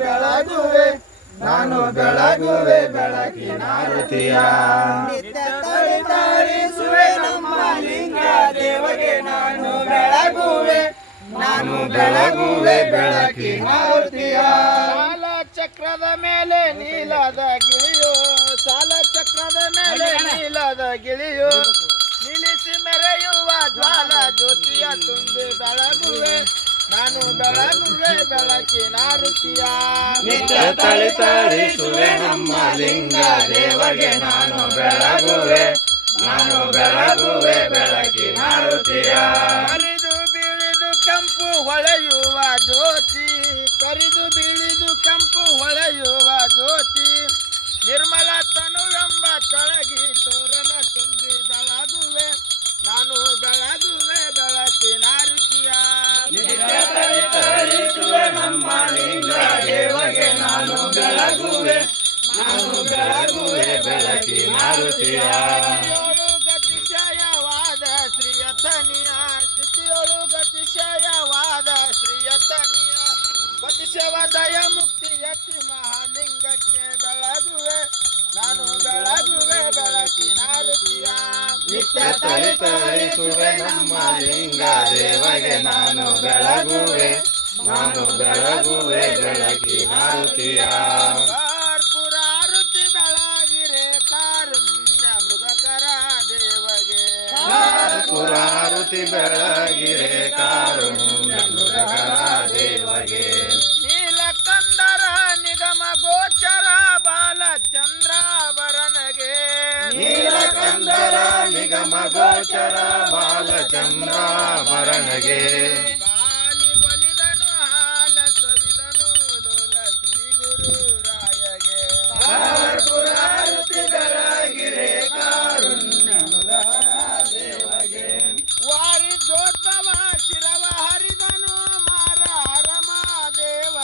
ಬೆಳಗುವೆ ನಾನು ಬೆಳಗುವೆ ಬೆಳಕಿನ ಋತಿಯ ನಿತ್ಯ ತಳಿತಾಳಿಸುವೆ ನಮ್ಮ ಲಿಂಗ ದೇವಗೆ ನಾನು ಬೆಳಗುವೆ. ನಾನು ಬೆಳಗುವೆ ಬೆಳಕಿನ ಋತಿಯ ಸಾಲ ಚಕ್ರದ ಮೇಲೆ ನೀಲದ ಗಿಳಿಯೋ ಸಾಲ ಚಕ್ರದ ಮೇಲೆ ನೀಲದ ಗಿಳಿಯೋ. ನಿಲ್ಲಿಸಿ ಮೆರೆಯುವ ಜ್ವಾಲ ಜ್ಯೋತಿಯ ತುಂಬಿ ಬೆಳಗುವೆ. ನಾನು ಬೆಳಗುವೆ ಬೆಳಕಿನ ರುಚಿಯ ನಿತ್ಯ ತಳಿತಳಿಸುವೆ ನಮ್ಮ ಲಿಂಗ ದೇವಗೆ ನಾನು ಬೆಳಗುವೆ. ನಾನು ಬೆಳಗುವೆ ಬೆಳಕಿನ ಋತಿಯ ಕರಿದು ಬೀಳಿದು ಕೆಂಪು ಹೊಳೆಯುವ ಜ್ಯೋತಿ. ಕರಿದು ಬೀಳಿದು ಕೆಂಪು ಬೆಳಕಿನ ರುಚಿಯ ಸ್ಥಿತಿಯೊಳು ಗತಿಶಯವಾದ ಶ್ರೀಯತನಿಯ ಸ್ಥಿತಿಯೊಳು ಗತಿಶಯವಾದ ಶ್ರೀಯತನಿಯ ಪತಿಶವ ದಯ ಮುಕ್ತಿ ಯತಿ ಮಹಾಲಿಂಗಕ್ಕೆ ಬೆಳಗುವೆ ನಾನು ಬೆಳಗುವೆ ಬೆಳಕಿನ ರುಚಿಯ ನಿತ್ಯ ತಳಿತಳಿಸುವೆ ನಮ್ಮ ಲಿಂಗ ದೇವಗೆ ನಾನು ಬೆಳಗುವೆ ನಾನು ಬೆಳಗುವೆ ಬೆಳಕಿನ ರುಚಿಯ ಪುರಾರುತಿ ಬೆಳಗಿರೆ ದೇವಗೆ ನೀಲಕಂದರ ನಿಗಮ ಗೋಚರ ಬಾಲಚಂದ್ರಾಭರಣಗೆ ನೀಲಕಂದರ ನಿಗಮ ಗೋಚರ ಬಾಲಚಂದ್ರಾಭರಣಗೆ